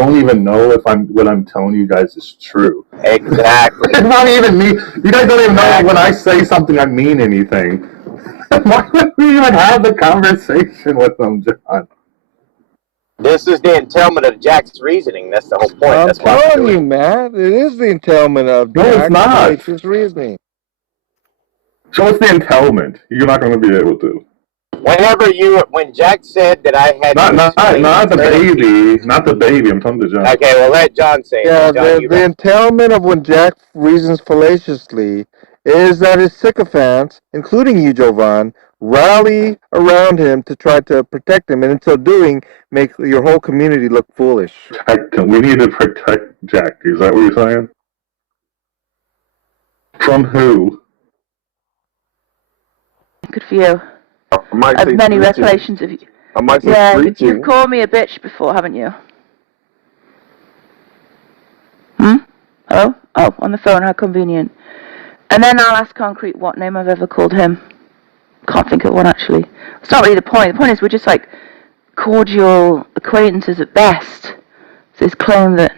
don't even know if what I'm telling you guys is true. Exactly. It's not even me. You guys don't even know if when I say something I mean anything. Why would we even have the conversation with them, John? This is the entailment of Jack's reasoning. That's the whole point. I'm That's why telling you, Matt, it is the entailment of No, it's not. fallacious reasoning. Show us the entailment. You're not going to be able to. When Jack said that I had not the baby, not the baby. I'm talking to John. Okay, well let John say it. Yeah, John, the entailment of when Jack reasons fallaciously is that his sycophants, including you, Jovan, rally around him to try to protect him, and in so doing, make your whole community look foolish. We need to protect Jack. Is that what you're saying? From who? Good for you. I have many recollections of you. You've called me a bitch before, haven't you? Hello? Oh, on the phone, how convenient. And then I'll ask Concrete what name I've ever called him. Can't think of one, actually. It's not really the point. The point is we're just like cordial acquaintances at best. So his claim that,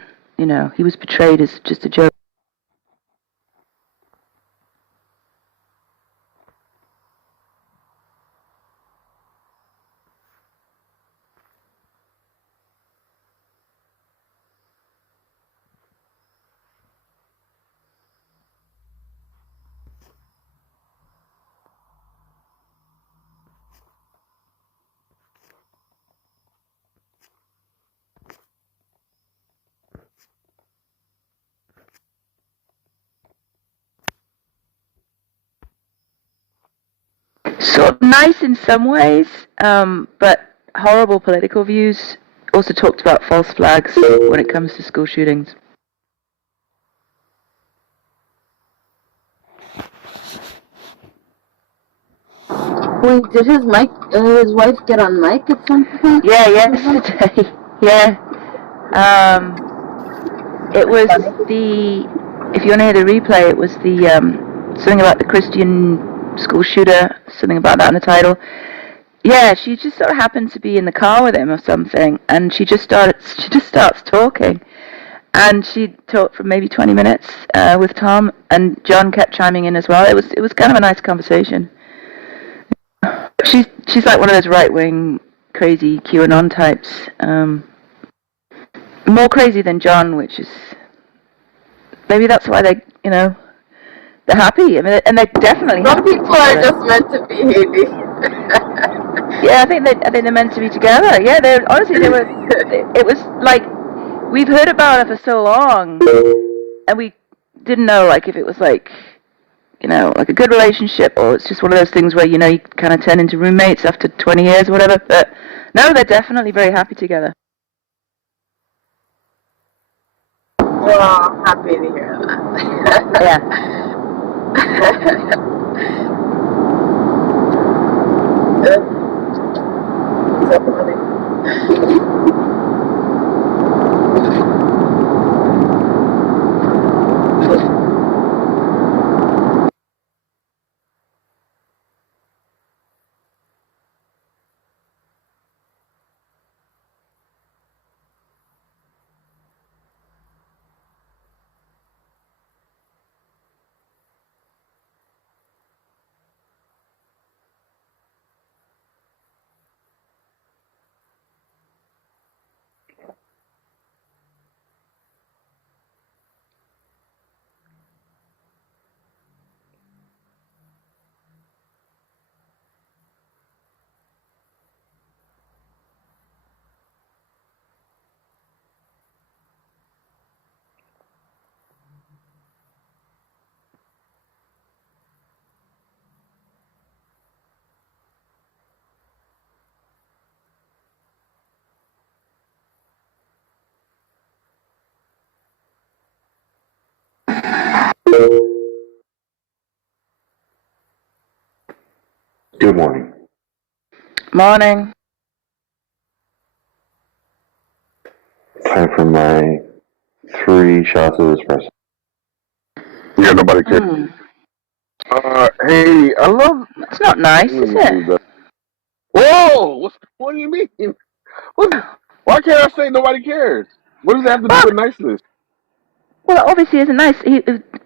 he was betrayed is just a joke. Sort of nice in some ways, but horrible political views. Also talked about false flags when it comes to school shootings. Wait, did his wife get on mic at some point? Yeah, yesterday. Yeah. It was if you want to hear the replay, it was something about the Christian school shooter, something about that in the title. Yeah, she just sort of happened to be in the car with him or something, and she just starts talking. And she talked for maybe 20 minutes with Tom, and John kept chiming in as well. It was kind of a nice conversation. She's like one of those right-wing, crazy QAnon types. More crazy than John, which is maybe that's why they're happy. I mean, and they're definitely. Some people are just meant to be happy. Yeah, I think they're meant to be together. Yeah, it was like we've heard about it for so long, and we didn't know like if it was like like a good relationship or it's just one of those things where you kind of turn into roommates after 20 years or whatever. But no, they're definitely very happy together. Well, I'm happy to hear that. Yeah. So funny. Good morning. Morning. Time for my 3 shots of espresso. Yeah, nobody cares. Hey, I love. It's not nice, is it? Whoa! What do you mean? Why can't I say nobody cares? What does that have to do with niceness? Well, it obviously isn't nice.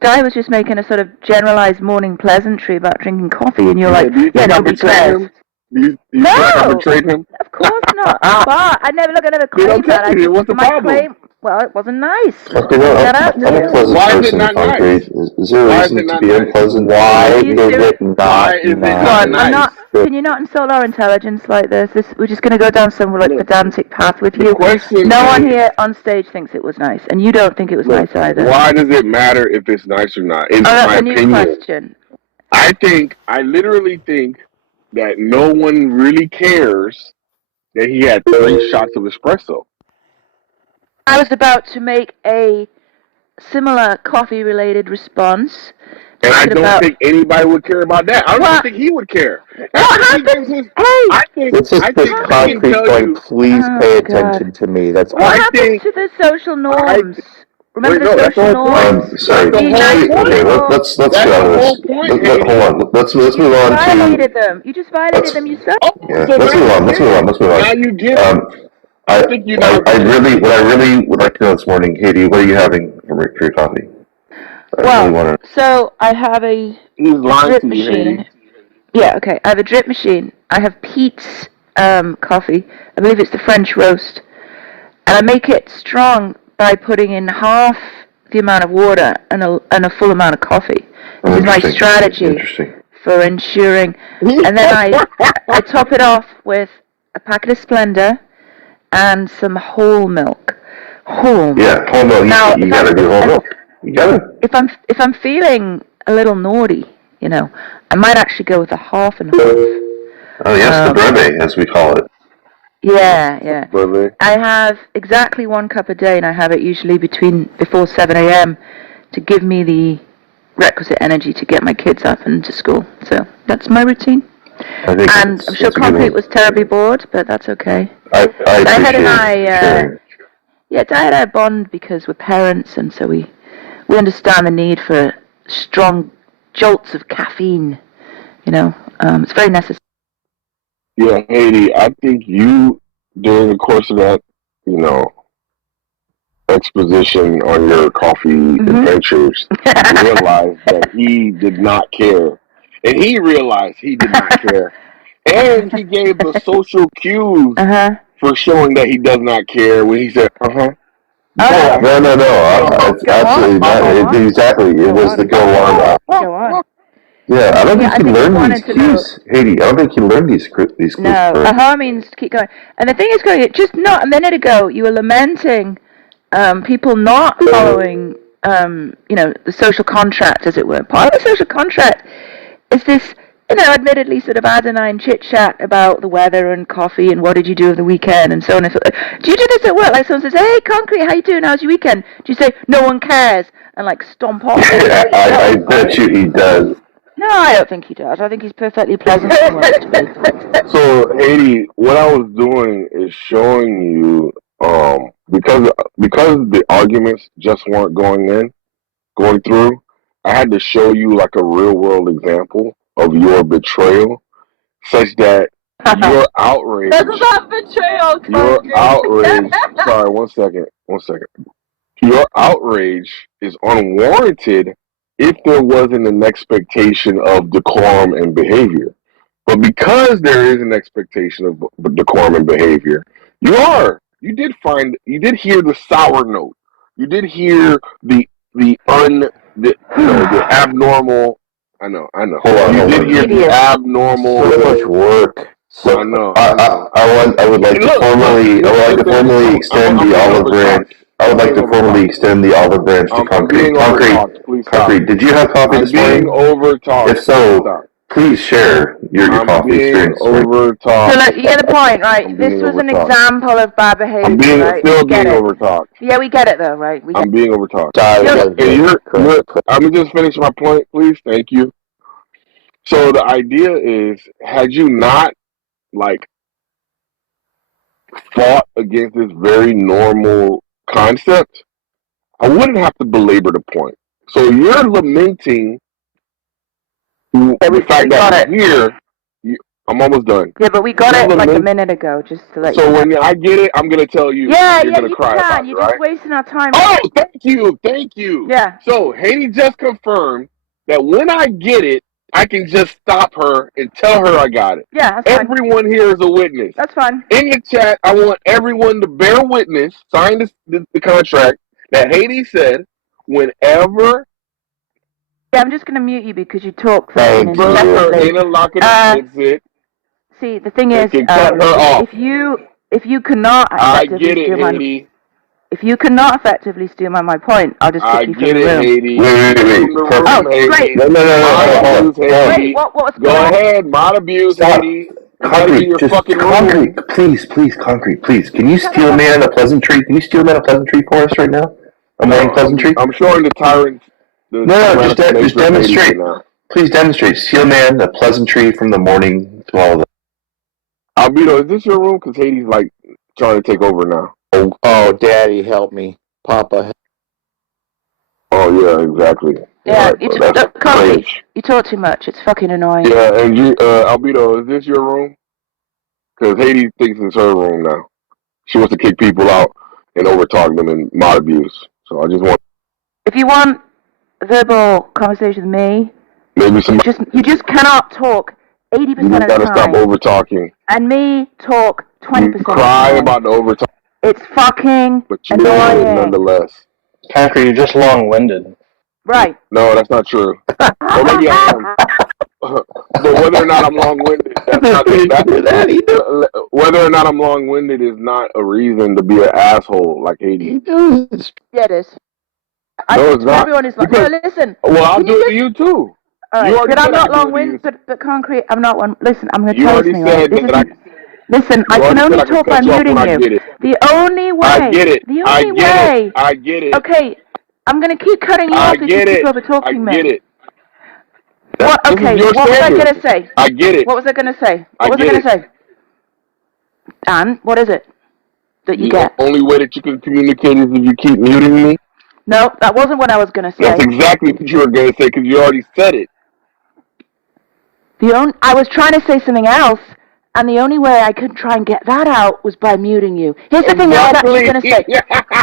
Guy was just making a sort of generalized morning pleasantry about drinking coffee, and you're like, do you yeah, think I nobody betrayed cares. him? Do you feel No! like I betrayed him? Of course not. But I never Then claimed tell that. me, what's the My problem? claim, well, it wasn't nice. Okay, no, That out I'm to a you. pleasant Why is it person, not nice? Concrete. Is there a Why is reason it to not be nice? unpleasant? Why Are you is serious? it not Why is it nice? not I'm nice? not. Can you not insult our intelligence like this? We're just going to go down some like Look, pedantic path with the you. question No one is, here on stage thinks it was nice, and you don't think it was look, nice either. why does it matter if it's nice or not? It's Oh, that's my a new opinion. question. I literally think that no one really cares that he had 3 shots of espresso. I was about to make a similar coffee-related response. And I Talking don't about think anybody would care about that. I don't even what? think he would care. What After he gives happened? his, Hey, I think This is I just think I can Concrete tell going, you. please oh pay God! attention to me. That's What all. I happened think to the social I norms? Remember wait, the no, that's the social whole point. norms? Sorry. That's the Be whole nice to point. Okay, people. let's That's get the on whole this. point, Hold Haiti. on. Let's You move just on to. violated them. You just violated Let's them yourself. Oh, yeah. so Let's now move you on. Let's get move it. on. Let's move on. Now you get it. I think you're not I getting really, it. what I really would like to know this morning, Katie, what are you having for your coffee? I really Well, want to. so I have a He's lying drip to you, machine. Haiti. Yeah, okay. I have a drip machine. I have Pete's coffee. I believe it's the French roast. And I make it strong by putting in half the amount of water and a full amount of coffee. This is my Interesting. strategy Interesting. for ensuring. And then I top it off with a packet of Splenda and some whole milk. Whole milk. Yeah, whole milk. Now, You gotta do whole milk. You gotta. If I'm feeling a little naughty, you know, I might actually go with a half and half. Oh yes, the breve, as we call it. Yeah. Brother. I have exactly 1 cup a day, and I have it usually before 7 a.m. to give me the requisite energy to get my kids up and to school. So that's my routine. And I'm sure Concrete was terribly bored, but that's okay. I Diet and I, sharing. Diet and I bond because we're parents, and so we understand the need for strong jolts of caffeine. You know, it's very necessary. Yeah, Haiti, I think you, during the course of that, exposition on your coffee adventures, realized that he did not care. And he realized he did not care. And he gave the social cues for showing that he does not care when he said, No. It's absolutely not. Exactly. It was the go on. Go on. Yeah, I don't think he learned wanted these to know. cues. Haiti, I don't think he learned these cues. No, means keep going. And the thing is, going just not a minute ago, you were lamenting people not following, the social contract, as it were. Part of the social contract is this, admittedly sort of asinine chit-chat about the weather and coffee and what did you do over the weekend and so on and so on. Do you do this at work? Like someone says, hey, Concrete, how you doing? How's your weekend? Do you say, no one cares, and like stomp off? I bet you he does. No, I don't think he does. I think he's perfectly pleasant to work with. So, Haiti, what I was doing is showing you, because the arguments just weren't going through, I had to show you like a real world example of your betrayal, such that your outrage. That's not betrayal, Your Concrete. outrage. Sorry, one second. Your outrage is unwarranted if there wasn't an expectation of decorum and behavior. But because there is an expectation of decorum and behavior, you did hear the sour note. You did hear the abnormal. I know. Hold on. You did hear the abnormal. So much work. I know. I would like to formally extend the olive branch. I would like to formally extend the olive branch to Concrete. Concrete, did you have coffee this morning? If so, please share your coffee experience. So look, you get the point, right? This was an example of bad behavior, right? Being overtalked. Yeah, we get it though, right? I'm being overtalked. Let me just finish my point, please. Thank you. So the idea is, had you not fought against this very normal concept, I wouldn't have to belabor the point. So you're lamenting the fact that here, I'm almost done. Yeah, but we got it like a Gentlemen, minute ago, just to let So you know. when I get it, I'm gonna tell you. Yeah, You're yeah, gonna you cry about can. it, You're right? just wasting our time. Oh, thank you. Yeah. So Haiti just confirmed that when I get it, I can just stop her and tell her I got it. Yeah, that's fine. Everyone here is a witness. That's fine. In the chat, I want everyone to bear witness, sign the contract that Haiti said whenever. Yeah, I'm just gonna mute you because you talk Thank fucking you. incessantly. Interlocking it. See, the thing They is, can cut her off. if you cannot I effectively get it, steal my, Haiti. if you cannot effectively steal my point, I'll just I kick you from get the it, room. Haiti. Wait. Oh, great. No. Mod abuse, Haiti. Wait, what was Go going on? ahead, mod abuse, Stop. Haiti. Concrete, Your just fucking concrete. room. Please, concrete, please. Can you steal man a pleasantry? Can you steal man a pleasantry for us right now? A morning pleasantry? I'm showing the tyrant. No, just demonstrate. Please demonstrate. Steal man a pleasantry from the morning to all of them. Albedo, is this your room? Because Haiti's like trying to take over now. Oh, Daddy, help me. Papa. Oh, yeah, exactly. Yeah, Right, that's Concrete, you talk too much. It's fucking annoying. Yeah, and you, Albedo, is this your room? Because Haiti thinks it's her room now. She wants to kick people out and overtalk them and mod abuse. So I just want. If you want a verbal conversation with me, Maybe somebody. you just cannot talk 80% You of the gotta time. stop overtalking. And me talk 20% You of cry the time. about the overtalk, It's fucking but you do it annoying. nonetheless. Concrete, you're just long-winded. Right. No, that's not true. Or maybe I am. But whether or not I'm long-winded, that's not whether or not I'm long-winded is not a reason to be an asshole like Haiti. Yeah, it is. No, it's not. Everyone is like, Because, no, listen. Well, I'll do it to you too. All right, You already but I'm said I not could do it to long-winded, but Concrete, I'm not one. Listen, I'm going to You tell you already something. Right? said This that isn't- Listen, I You can already only said I could talk by cut you off muting when I you. get it. The only way. I get it. The I only get way. it. I get it. Okay, I'm going to keep cutting you I off if you get keep it. over-talking me. I get it. What? This is Okay, your what was I standard. going to say? I get it. What was I going to say? I What was I get going to say? Dan, what is it that you get? The only way that you can communicate is if you keep muting me. No, that wasn't what I was going to say. That's exactly what you were going to say because you already said it. I was trying to say something else, and the only way I could try and get that out was by muting you. Here's the thing I was actually going to say.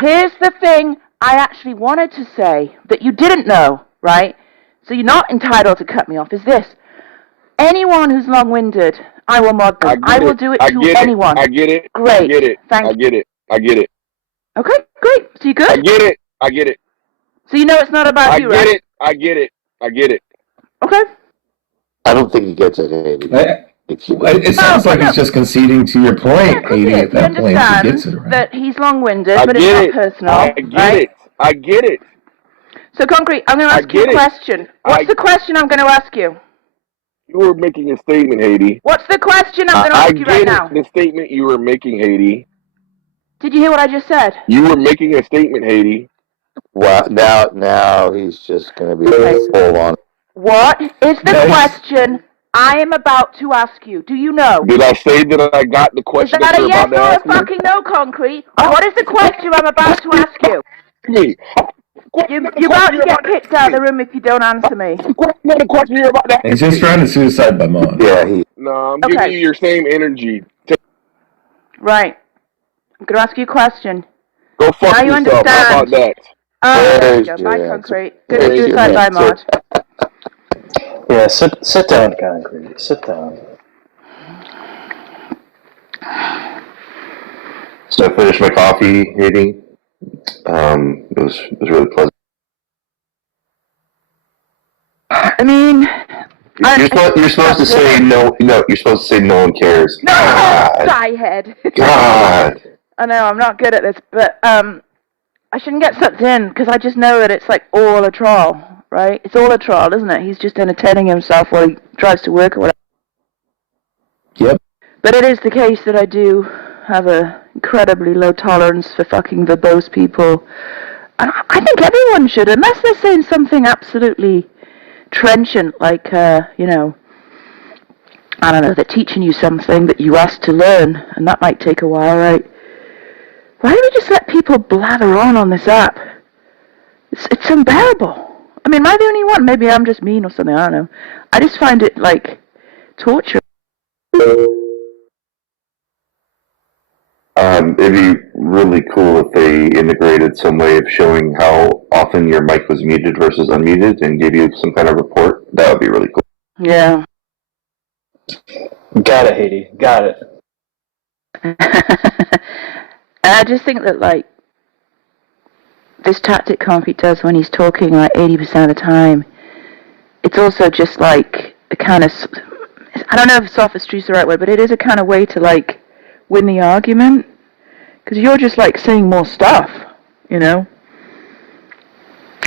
Here's the thing I actually wanted to say that you didn't know, right? So you're not entitled to cut me off, is this. Anyone who's long-winded, I will mod them. I will do it to anyone. I get it. Great. I get it. Thank I get it. I get it. Okay, great. So you good? I get it. I get it. So you know it's not about you, right? I get it. I get it. Okay. I don't think he gets it, Haiti. It sounds like he's just conceding to your point, Haiti, at that point. He gets it, right? That he's long-winded, but it's not personal. I get it. I get it. So, Concrete, I'm going to ask you a question. What's the question I'm going to ask you? You were making a statement, Haiti. What's the question I'm going to ask you right now? The statement you were making, Haiti. Did you hear what I just said? You were making a statement, Haiti. Well, now he's just going to be full on. What is the question I am about to ask you? Do you know? Did I say that I got the question? Is that a yes or a fucking no, Concrete? What is the question I'm about to ask you? Me. You're about to get kicked out of the room if you don't answer me. Another question here about that. He's just trying to suicide by mod. Yeah, No, I'm giving you your same energy. Right. I'm going to ask you a question. Go fuck now you yourself. Understand. How about that? There you go. Bye, Concrete. Good at suicide by mod. Yeah, sit down, Concrete. Sit down. So I finished my coffee, Haiti. It was really pleasant. I mean, you're supposed to say no. No, you're supposed to say no one cares. No, Skyhead. God. I know I'm not good at this, but I shouldn't get sucked in because I just know that it's like all a troll, right? It's all a troll, isn't it? He's just entertaining himself while he drives to work or whatever. Yep. But it is the case that I do have a incredibly low tolerance for fucking verbose people. And I think everyone should, unless they're saying something absolutely trenchant, like, you know, I don't know, they're teaching you something that you asked to learn, and that might take a while, right? Why do we just let people blather on this app? It's unbearable. I mean, am I the only one? Maybe I'm just mean or something, I don't know. I just find it, like, torture. It'd be really cool if they integrated some way of showing how often your mic was muted versus unmuted and gave you some kind of report. That would be really cool. Yeah. Got it, Haiti. Got it. And I just think that, like, this tactic Concrete does when he's talking, like, 80% of the time, it's also just, like, a kind of, I don't know if sophistry is the right word, but it is a kind of way to, like, win the argument. Because you're just, like, saying more stuff, you know?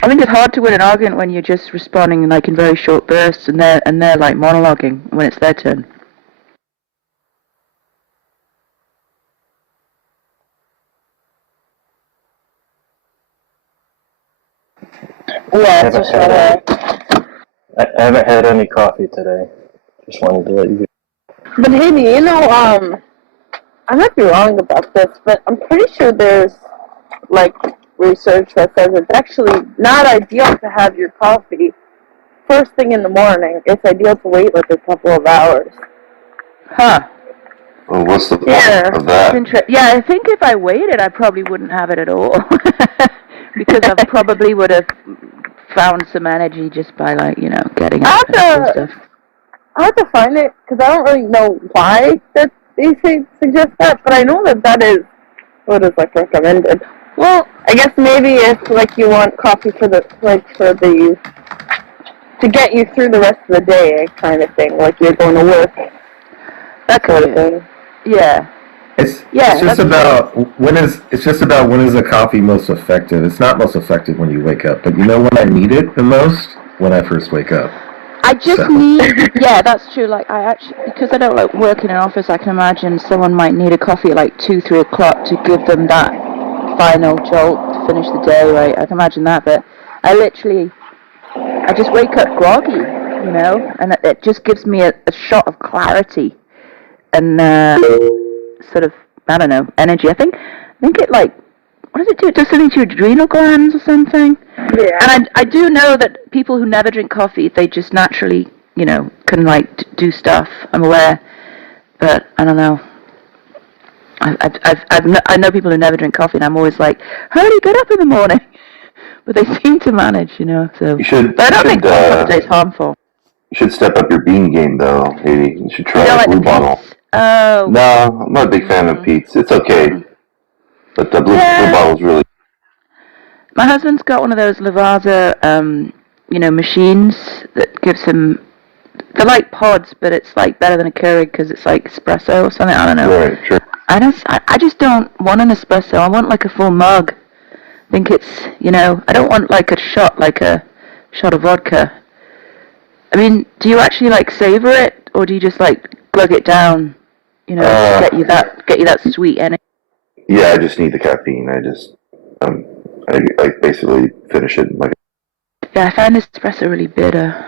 I think it's hard to win an argument when you're just responding, like, in very short bursts, and they're like, monologuing when it's their turn. Yeah, it's just I haven't had any coffee today. Just wanted to let you. But Haiti, you know, I might be wrong about this, but I'm pretty sure there's, like, research that says it's actually not ideal to have your coffee first thing in the morning. It's ideal to wait, like, a couple of hours. Huh. Well, what's the point of that? Yeah, I think if I waited, I probably wouldn't have it at all. Because I probably would have found some energy just by, like, you know, getting up and stuff. I have to find it, because I don't really know why that they suggest that, but I know that is what is, like, recommended. Well, I guess maybe it's, like, you want coffee to get you through the rest of the day, kind of thing, like you're going to work. That sort of thing. Yeah. It's just about when is the coffee most effective. It's not most effective when you wake up, but you know when I need it the most? When I first wake up. I just need, yeah, that's true. Like, I actually, because I don't like work in an office, I can imagine someone might need a coffee at like 2, 3 o'clock to give them that final jolt to finish the day, right? I can imagine that, but I just wake up groggy, you know, and it just gives me a shot of clarity and sort of, I don't know, energy. I think it, like, what does it do? It does something to your adrenal glands or something. Yeah. And I do know that people who never drink coffee, they just naturally, you know, can, like, do stuff. I'm aware, but I don't know. I know people who never drink coffee, and I'm always like, how do you get up in the morning? But they seem to manage, you know. So, but I don't think coffee is harmful. You should step up your bean game, though, Haiti. You should try a blue bottle. Oh. No, I'm not a big fan of Pete's. It's okay. But the blue bottle's really... My husband's got one of those Lavazza, you know, machines that gives him... They're like pods, but it's, like, better than a Keurig because it's, like, espresso or something. I don't know. Right, sure. I just don't want an espresso. I want, like, a full mug. I think it's, you know... I don't want, like a shot of vodka. I mean, do you actually, like, savor it? Or do you just, like, glug it down? You know, get you that sweet energy? Yeah, I just need the caffeine. I basically finish it like. Yeah, I find espresso really bitter.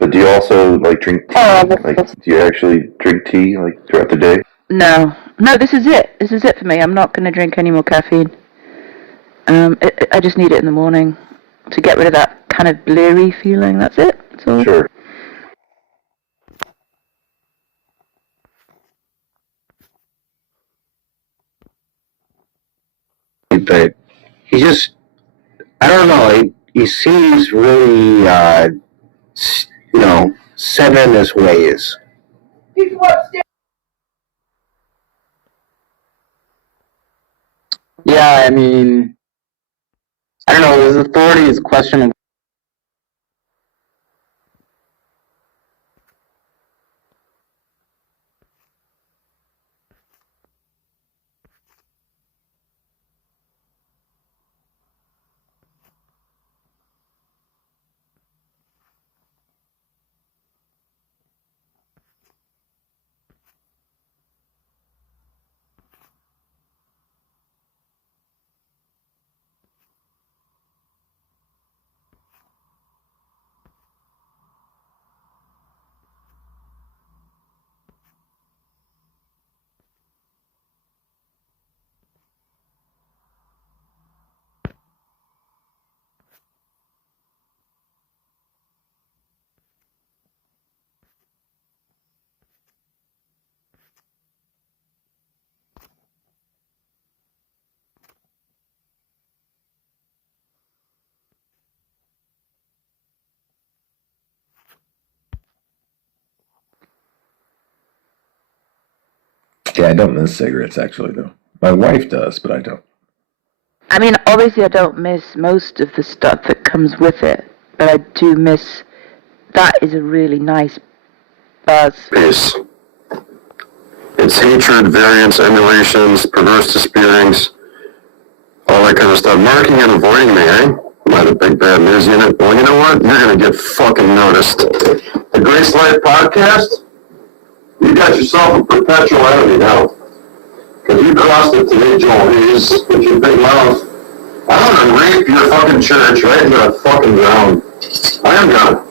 But do you also, like, drink tea? Like, do you actually drink tea, like, throughout the day? No, this is it. This is it for me. I'm not going to drink any more caffeine. I just need it in the morning to get rid of that kind of bleary feeling. That's it. That's all. Sure. But he just, I don't know, he seems really, you know, set in his ways. Yeah, I mean, I don't know, his authority is questionable. Yeah, I don't miss cigarettes, actually, though. My wife does, but I don't. I mean, obviously I don't miss most of the stuff that comes with it, but I do miss... That is a really nice buzz. Peace. It's hatred, variance, emulations, perverse disputings, all that kind of stuff. Marking and avoiding me, eh? Am I the big bad news unit? Well, you know what? You're going to get fucking noticed. The Grace Life Podcast? You got yourself a perpetual enemy now. Because you crossed it today, Joel Hayes, with your big mouth. I'm going to rape your fucking church right into the fucking ground. I am gonna.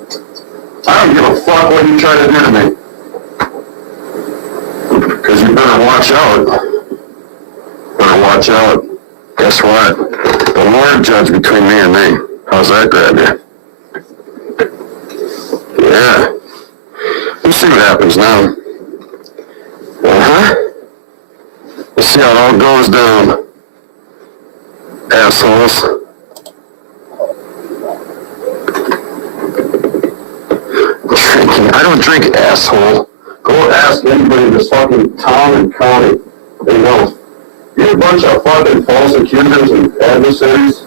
I don't give a fuck what you try to do to me. Because you better watch out. Better watch out. Guess what? The Lord judge between me and me. How's that grab you? Yeah. We'll see what happens now. Uh-huh. We'll see how it all goes down. Assholes. Drinking. I don't drink, asshole. Go ask anybody in this fucking town and county. They know. You're a bunch of fucking false accusers and adversaries.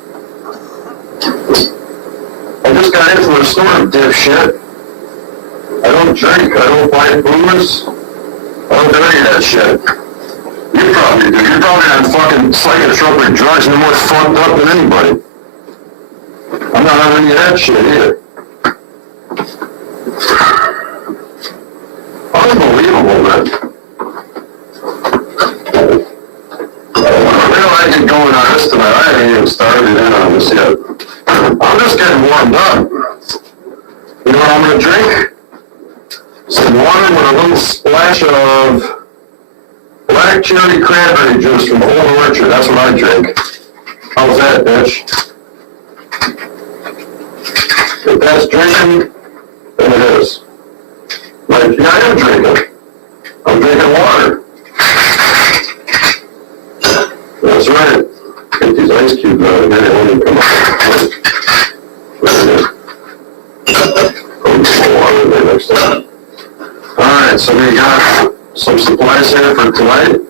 I just got into a store, dipshit. I don't drink, I don't buy booze. I don't do any of that shit. You probably do. You're probably on fucking psychotropic drugs and more fucked up than anybody. I'm not on any of that shit either. Unbelievable, man. Where do I get going on this tonight? I haven't even started in on this yet. I'm just getting warmed up. You know what I'm going to drink? Some water with a little splash of black cherry cranberry juice from Old Orchard. That's what I drink. How's that, bitch? If that's drinking, then it is. Like, yeah, I am drinking. I'm drinking water. That's right. Get these ice cubes out of there. They won't even come up. Put some water in there next time. Alright, so we got some supplies here for tonight.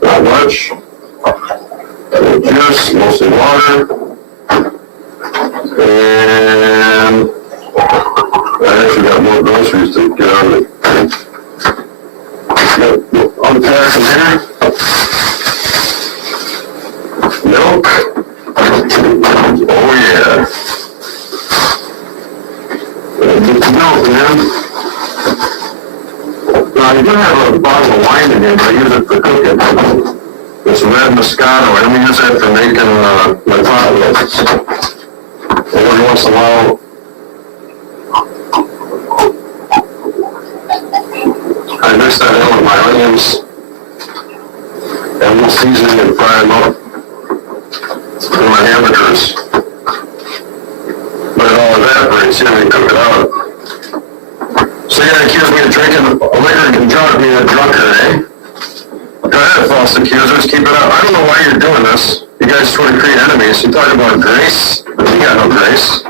Not much. Juice, mostly water. And I actually got more groceries to get out of it. Unpack them here. Milk. Oh yeah. Milk, man. Now, you do have a bottle of wine in here, but I use it for cooking. It's red Moscato, and we use that for making my pot roasts. Every once in a while, I mix that in with my onions, and a little seasoning and fry them up for my hamburgers. But it all evaporates, you know, you cook it out. So you're going to accuse me of drinking liquor and being a drunkard, eh? Go ahead, false accusers, keep it up. I don't know why you're doing this. You guys sort of create enemies. You talk about grace. You got no grace.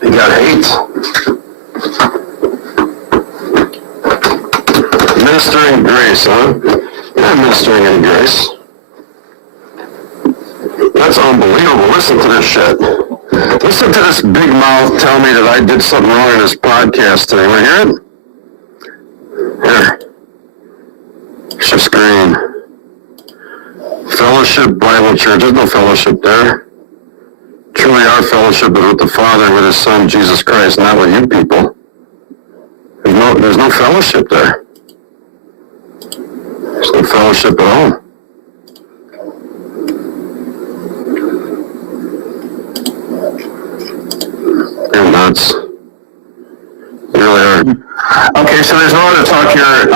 You got hate. Ministering grace, huh? You're not ministering any grace. That's unbelievable. Listen to this shit. Listen to this big mouth tell me that I did something wrong in this podcast today. Want to hear it? Here. Share screen. Fellowship Bible Church. There's no fellowship there. Truly our fellowship is with the Father and with His Son, Jesus Christ, not with you people. There's no fellowship there. There's no fellowship at all. You're nuts. You really are. Okay, so there's a lot of talk here.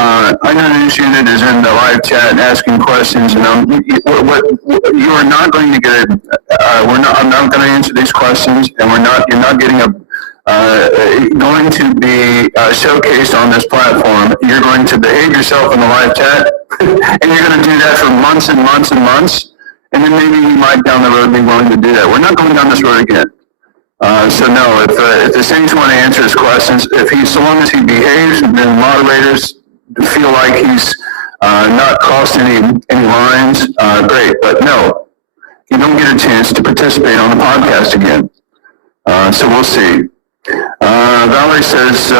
Unused Unit is in the live chat asking questions, and you are not going to get. I'm not going to answer these questions, and you're not getting going to be showcased on this platform. You're going to behave yourself in the live chat, and you're going to do that for months and months and months, and then maybe you might down the road be willing to do that. We're not going down this road again. So no, if the saints want to answer his questions, so long as he behaves, then moderators feel like he's not crossed any lines, great. But no, you don't get a chance to participate on the podcast again. So we'll see. Valerie says,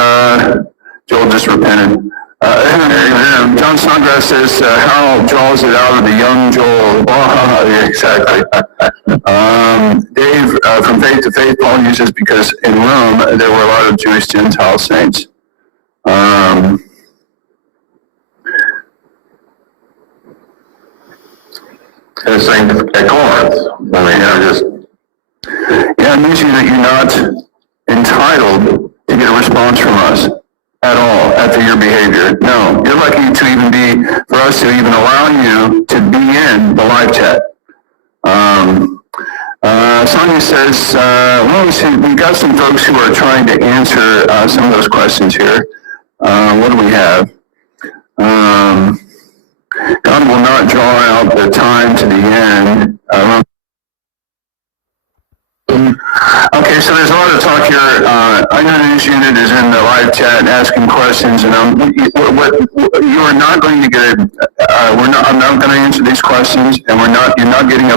Joel just repented. John Snodgrass says, Harold draws it out of the young Joel. Yeah, exactly. Dave, from faith to faith, Paul uses because in Rome, there were a lot of Jewish Gentile saints. And saying at Corinth, Yeah, it means that you're not entitled to get a response from us at all after your behavior. No, you're lucky to even be, for us to even allow you to be in the live chat. Sonia says, we got some folks who are trying to answer some of those questions here. What do we have? God will not draw out the time to the end. Okay, so there's a lot of talk here. I know the news unit is in the live chat asking questions, and you are not going to get. I'm not going to answer these questions, and you're not getting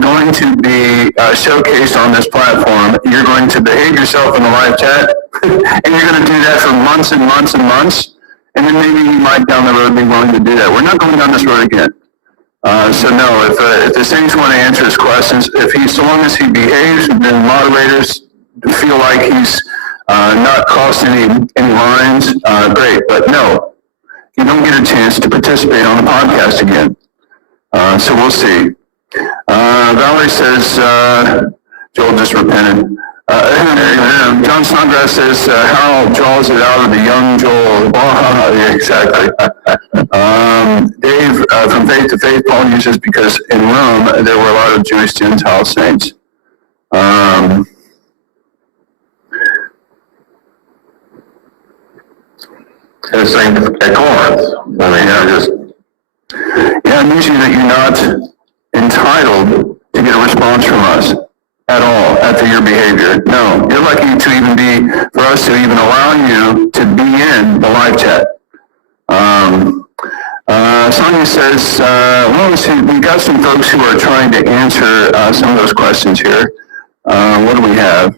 going to be showcased on this platform. You're going to behave yourself in the live chat, and you're going to do that for months and months and months, and then maybe you might down the road be willing to do that. We're not going down this road again. So no, if the saints want to answer his questions, so long as he behaves, then moderators feel like he's not crossed any lines, great. But no, you don't get a chance to participate on the podcast again. So we'll see. Valerie says, Joel just repented. John Snodgrass says, Harold draws it out of the young Joel. Yeah, exactly. Dave, from faith to faith, Paul uses because in Rome, there were a lot of Jewish Gentile saints. and saying at Corinth, Yeah, it means that you're not entitled to get a response from us at all after your behavior. No, you're lucky to even be, for us to even allow you to be in the live chat. Sonia says, we got some folks who are trying to answer some of those questions here. What do we have?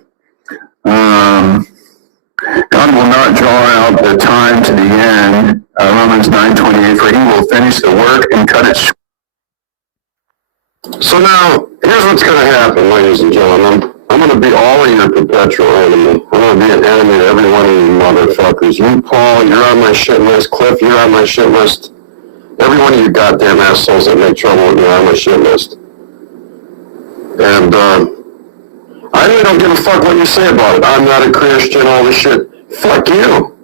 God will not draw out the time to the end. Romans 9:28, for he will finish the work and cut it short. So now, here's what's going to happen, ladies and gentlemen. I'm going to be all of your perpetual enemy. I'm going to be an enemy to every one of you motherfuckers. You, Paul, you're on my shit list. Cliff, you're on my shit list. Every one of you goddamn assholes that make trouble with me are on my shit list. And, I really don't give a fuck what you say about it. I'm not a Christian, all this shit. Fuck you.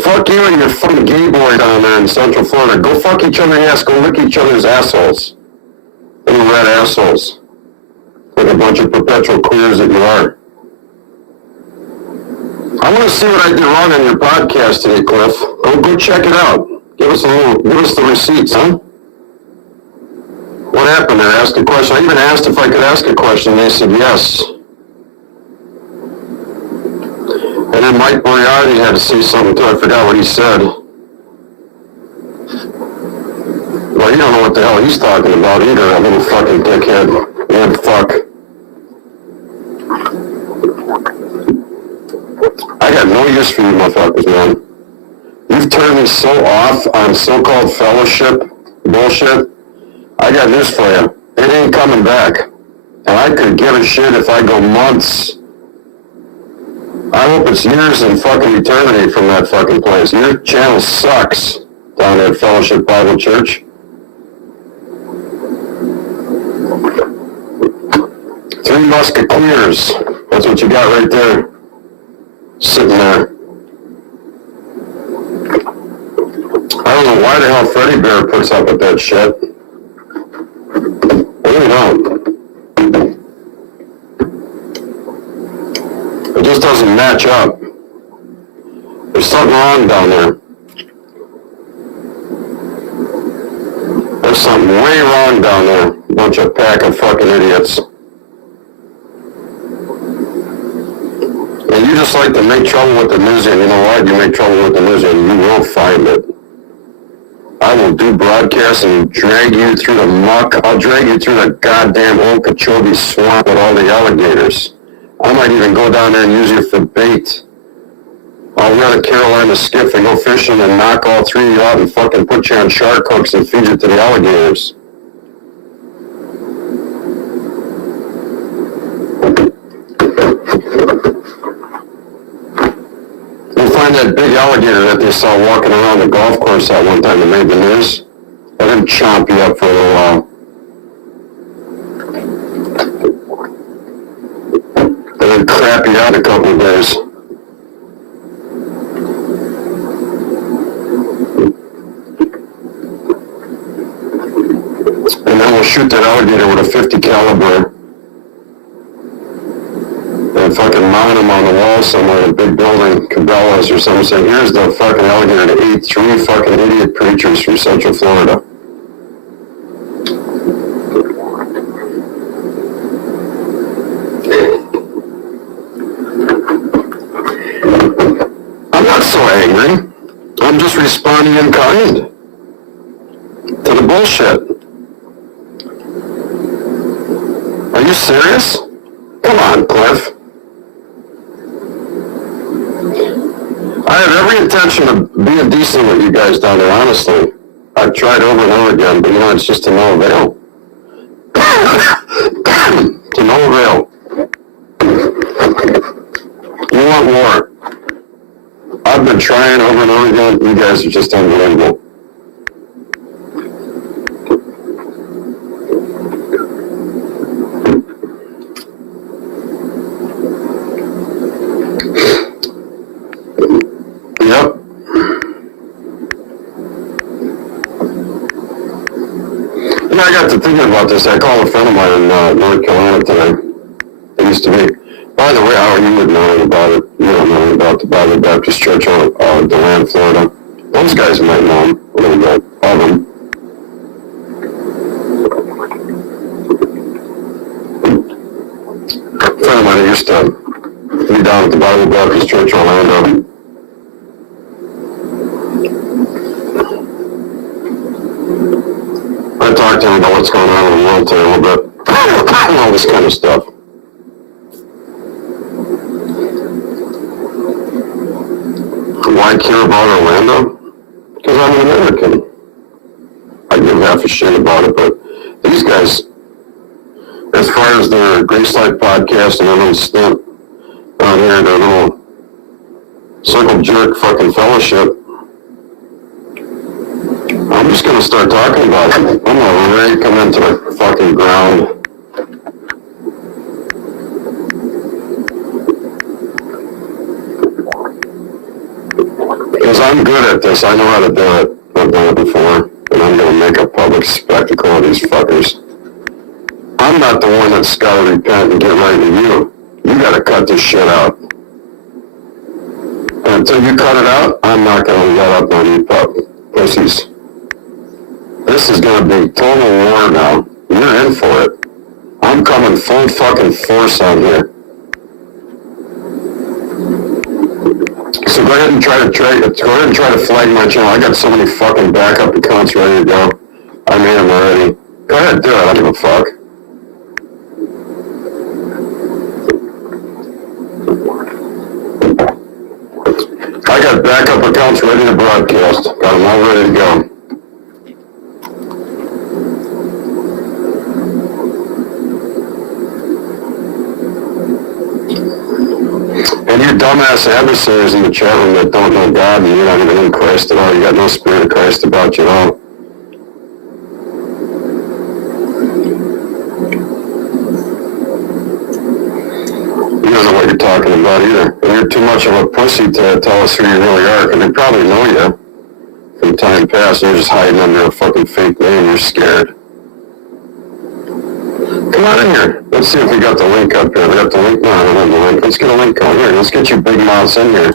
Fuck you and your fucking gay boy down there in Central Florida. Go fuck each other's ass. Go lick each other's assholes. Little red assholes. Like a bunch of perpetual queers that you are. I want to see what I did wrong on your podcast today, Cliff. Oh, go check it out. Give us the receipts, huh? What happened there? Ask a question. I even asked if I could ask a question. They said yes. And then Mike Moriarty had to say something too. I forgot what he said. Well, you don't know what the hell he's talking about either, that little fucking dickhead. Man, fuck. I got no use for you motherfuckers, man. You've turned me so off on so-called fellowship bullshit. I got news for you. It ain't coming back. And I could give a shit if I go months. I hope it's years and fucking eternity from that fucking place. Your channel sucks down at Fellowship Bible Church. Three Musketeers. That's what you got right there. Sitting there. I don't know why the hell Freddie Bear puts up with that shit. I really don't. It just doesn't match up. There's something wrong down there. There's something way wrong down there. Bunch of pack of fucking idiots. And you just like to make trouble with the museum. You know what? You make trouble with the museum, you will find it. I will do broadcasts and drag you through the muck. I'll drag you through the goddamn Okeechobee swamp with all the alligators. I might even go down there and use you for bait. I'll run a Carolina skiff and go fishing and knock all three of you out and fucking put you on shark hooks and feed you to the alligators. You'll find that big alligator that they saw walking around the golf course that one time that made the news. Let him chomp you up for a little while. And then crap you out a couple of days. And then we'll shoot that alligator with a .50 caliber. And fucking mount him on the wall somewhere in a big building, Cabela's or something, say, here's the fucking alligator that ate 3 fucking idiot preachers from Central Florida. I'm not so angry. I'm just responding in kind to the bullshit. Are you serious? Come on, Cliff. I have every intention of being decent with you guys down there, honestly. I've tried over and over again, but you know, it's just to no avail. To no avail. You want more. I've been trying over and over again. You guys are just unbelievable. Yep. Yeah, I got to thinking about this. I called a friend of mine in North Carolina today. It used to be. By the way, Howard, you wouldn't know anything about it. You don't know anything about the Bible Baptist Church on DeLand, Florida. Those guys might know him a little bit. All of them. A friend of mine used to be down at the Bible Baptist Church in Orlando. I talked to him about what's going on in the world today a little bit. All this kind of stuff. Why care about Orlando? Because I'm an American. I give half a shit about it, but these guys, as far as their Grace Life podcast and their little stint down here, their little circle jerk fucking fellowship, I'm just gonna start talking about it. I'm gonna really come into the fucking ground. Because I'm good at this. I know how to do it. I've done it before. And I'm gonna make a public spectacle of these fuckers. I'm not the one that's gotta repent and get right with you. You gotta cut this shit out. And until you cut it out, I'm not gonna let up on you pussies. This is gonna be total war now. You're in for it. I'm coming full fucking force on here. So go ahead and try to flag my channel. I got so many fucking backup accounts ready to go. I made them already. Go ahead, do it. I don't give a fuck. I got backup accounts ready to broadcast. Got them all ready to go. And you dumbass adversaries in the chat room that don't know God and you're not even in Christ at all, you got no Spirit of Christ about you at all. You don't know what you're talking about either. And you're too much of a pussy to tell us who you really are, because they probably know you from time past. You're just hiding under a fucking fake name. You're scared. Come on in here. Let's see if we got the link up here. We got the link? No, I don't have the link. Let's get a link on here. Let's get you big mouths in here.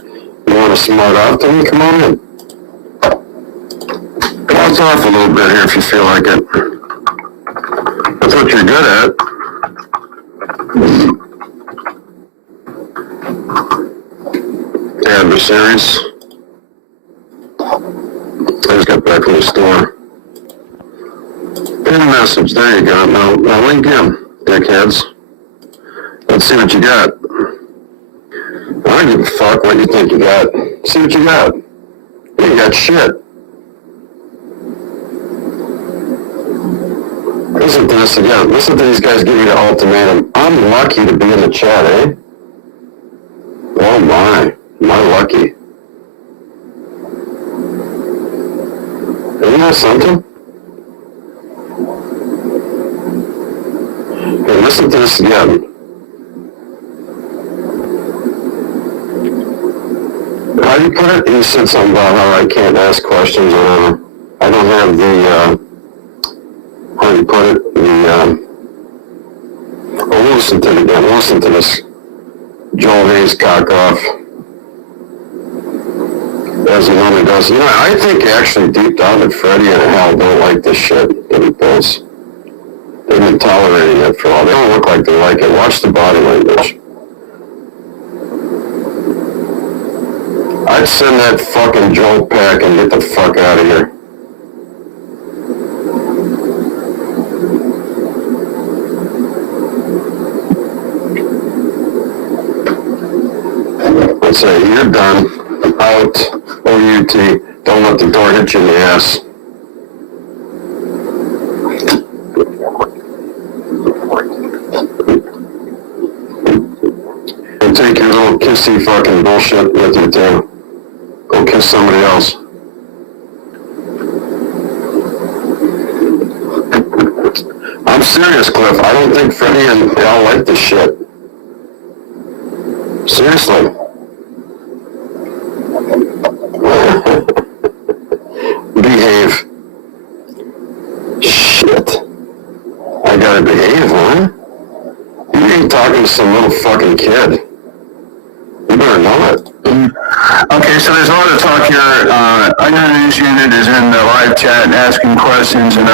You want to smart off to me? Come on in. Bounce off a little bit here if you feel like it. That's what you're good at. Survivor Series. I just got back from the store. Pin message, there you go. Now link in, dickheads. Let's see what you got. I don't give a fuck what you think you got. See what you got. You ain't got shit. Listen to this again. Listen to these guys give you the ultimatum. I'm lucky to be in the chat, eh? Oh my. Am I lucky? Isn't that something? Hey, listen to this again. How do you put it? You said something about how I can't ask questions or whatever. I don't have the, how do you put it? We'll listen to it again. We'll listen to this Joel Hayes cock off. As he normally does. You know, I think actually deep down that Freddie and Hal don't like this shit that he pulls. They've been tolerating it for a while. They don't look like they like it. Watch the body language. I'd send that fucking joke pack and get the fuck out of here. Let's say, you're done. Out. OUT. Don't let the door hit you in the ass. And take your little kissy fucking bullshit with you too. Go kiss somebody else. I'm serious, Cliff. I don't think Freddie and Al like this shit. Seriously. Behave. Shit. I gotta behave, huh? You ain't talking to some little fucking kid. You better know it. Okay, so there's a lot of talk here. Our news unit is in the live chat and asking questions, and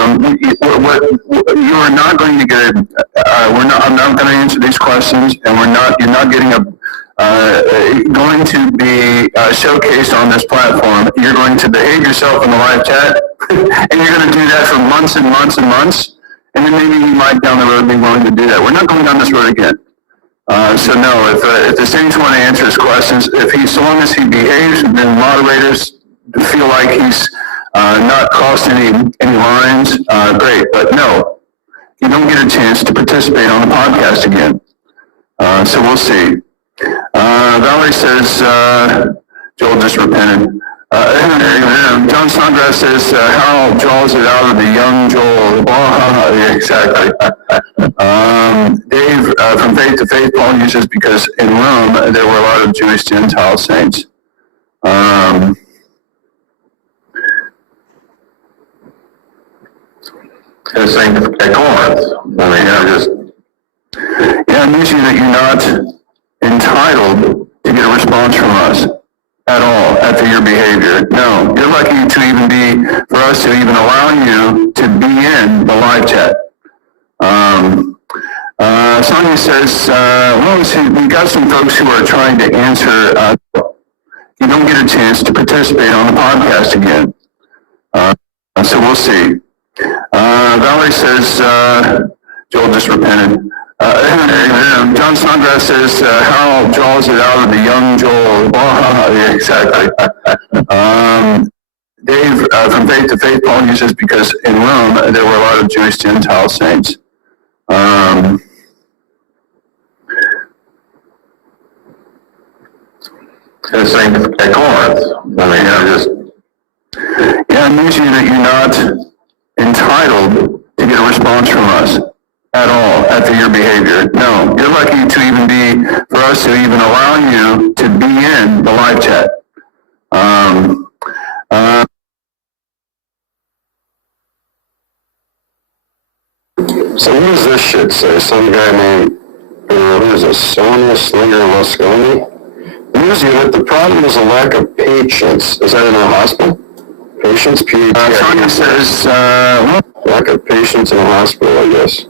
what you are not going to get. I'm not going to answer these questions, and you're not getting going to be showcased on this platform. You're going to behave yourself in the live chat, and you're going to do that for months and months and months, and then maybe you might down the road be willing to do that. We're not going down this road again. So no, if the Saints want to answer his questions, so long as he behaves, then moderators feel like he's not crossed any lines, great. But no, you don't get a chance to participate on the podcast again. So we'll see. Valerie says, Joel just repented. John Snodgrass says, Harold draws it out of the young Joel. Yeah, exactly. Dave, from Faith to Faith, Paul uses because in Rome, there were a lot of Jewish Gentile saints. Saying at Corinth. I'm using that you're not entitled to get a response from us at all after your behavior. No, you're lucky for us to even allow you to be in the live chat. Sonia says, we got some folks who are trying to answer. You don't get a chance to participate on the podcast again. So we'll see. Valerie says, Joel just repented. John Snodgrass says, Harold draws it out of the young Joel. Yeah, exactly. Dave, from Faith to Faith, Paul uses because in Rome, there were a lot of Jewish Gentile saints. Saying at Corinth. I'm using that you're not entitled to get a response from us at all after your behavior. No, you're lucky for us to even allow you to be in the live chat. So what does this shit say? Some guy named, who is it, Sonia Slinger Mosconi? News unit, the problem is a lack of patience. Is that in a hospital? Patience? Sonia says, lack of patience in a hospital, I guess.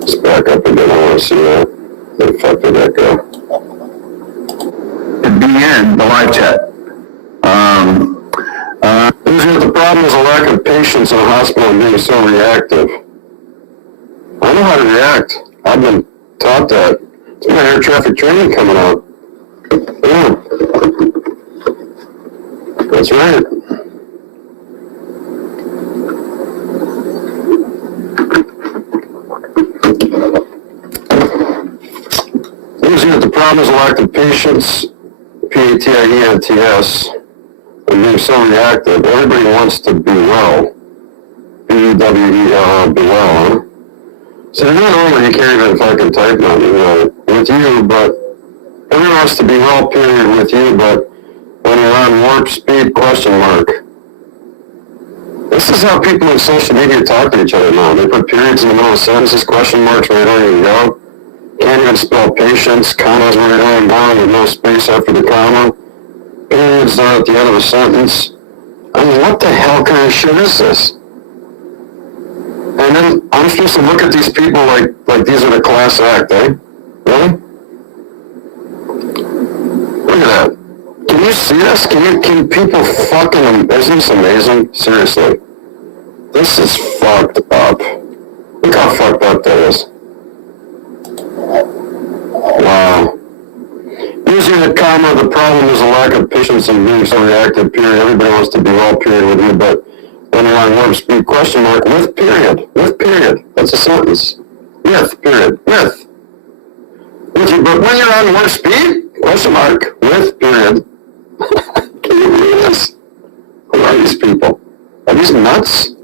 Let's back up again. I want to see that. Where the fuck did that go? To be in the live chat. The problem is a lack of patience in a hospital and being so reactive. I know how to react. I've been taught that. It's my air traffic training coming out. Yeah. That's right. Usually the problem is a lack of patience, P-A-T-I-E-N-T-S, and being so reactive. Everybody wants to be well. B-W-E-L-L, be well, huh? So you're not only, you can't even fucking type nothing, with you, but everyone wants to be well, period, with you, but when you're on warp speed, question mark. This is how people in social media talk to each other now. They put periods in the middle of sentences, question marks where they don't even go. Can't even spell patience, commas where they don't go, with no space after the comma. Periods are at the end of a sentence. I mean, what the hell kind of shit is this? And then I'm supposed to look at these people like these are the class act, eh? Really? Look at that. Can you see this? Can people fucking, isn't this amazing? Seriously. This is fucked up. Look how fucked up that is. Wow. Using the comma, the problem is a lack of patience and being so reactive, period. Everybody wants to be well, period, with you, but when you're on warp speed, question mark, with period. With period. That's a sentence. With, period. With you, but when you're on warp speed, question mark, with, period. Can you believe this? Who are these people? Are these nuts?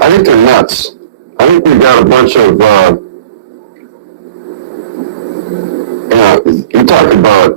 I think they're nuts. I think we've got a bunch of, you talk about